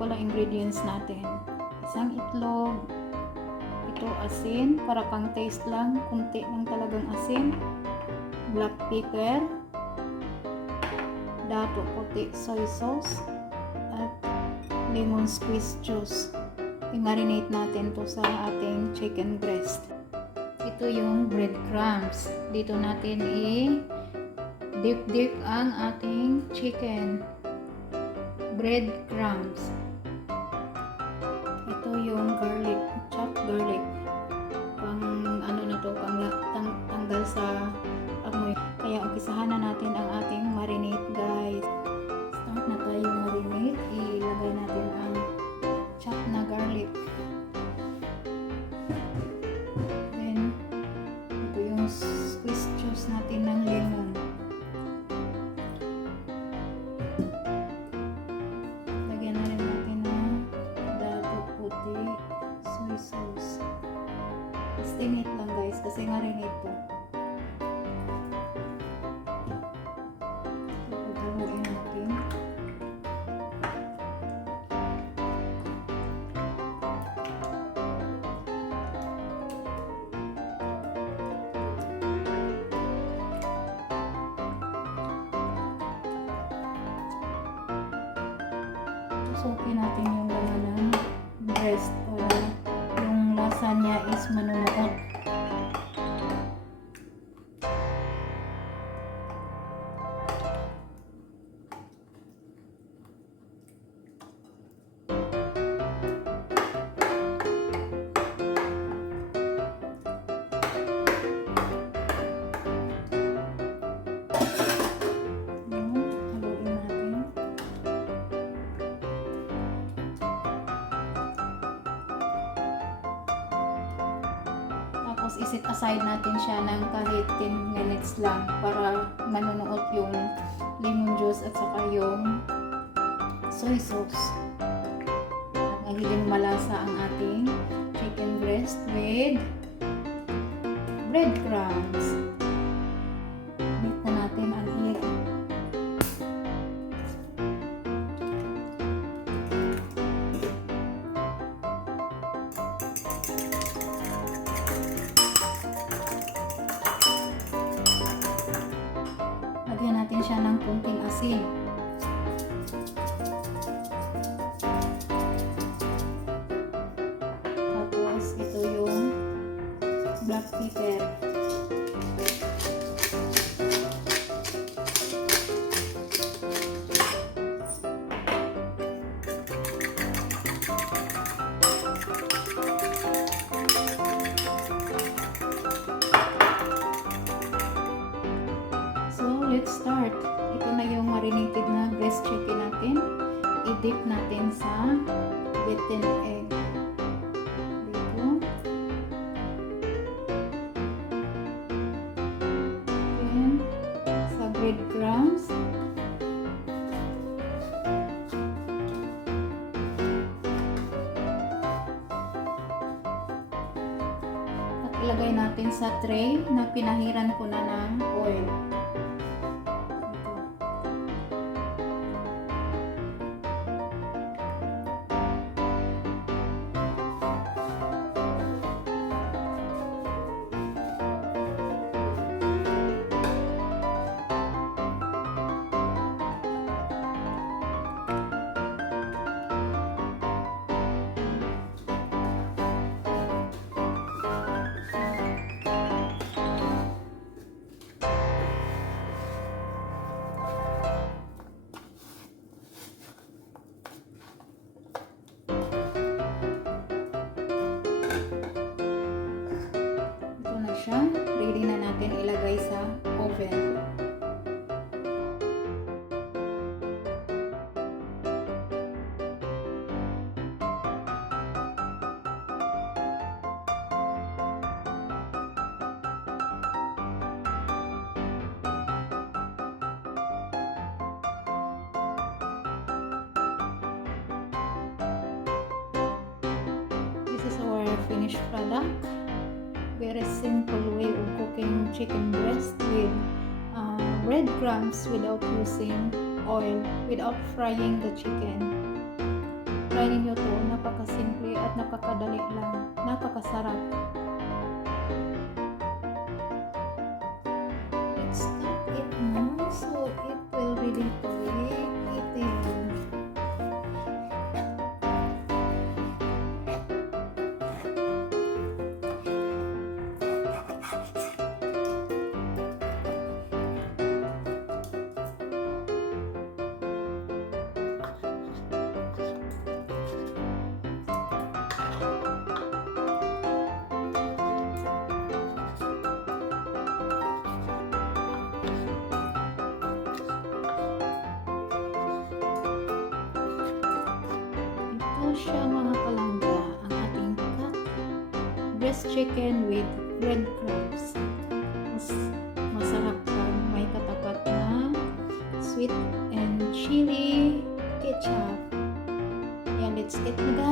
pala ingredients natin. Isang itlog, ito asin, para pang taste lang, kunti lang talagang asin, black pepper, dato puti soy sauce, at lemon squeeze juice. I-marinate natin to sa ating chicken breast. Ito yung breadcrumbs. Dito natin dip ang ating chicken. Breadcrumbs. Ito yung garlic, chopped garlic. Pang ano na to, pang tanggal sa amoy. Kaya umpisahan na natin ang ating marinate, guys. Start na tayo marinate. Ilagay natin ang chopped na garlic. Then ito yung squeeze juice natin ng lemon. Lagyan na rin natin ng dato puti soy sauce. Estimate lang, guys, kasi marinate to. So paghaluin natin. Susukin natin yung laman ng breast para yung lasa niya is manunuot. Isit aside natin siya ng kahit 10 minutes lang para manunuot yung lemon juice at saka yung soy sauce. At magiging malasa ang ating chicken breast with breadcrumbs. Mix na natin ang egg. Lagyan natin siya ng kunting asin. Tapos ito yung black pepper. Let's start. Ito na yung marinated na breast chicken natin. I-dip natin sa beaten egg. Dito. Then, sa breadcrumbs. At ilagay natin sa tray na pinahiran ko na ng oil. Ready na natin ilagay sa oven. This is our finished product. Very simple way of cooking chicken breast with breadcrumbs without using oil, without frying the chicken. napakadali lang, napakasarap. Let's cut it now so it will ready to be eaten. Ito siya mga palangga, ang ating cut breast chicken with red crumbs. Masarap pag may katapat na sweet and chili ketchup. Yan, let's eat na guys.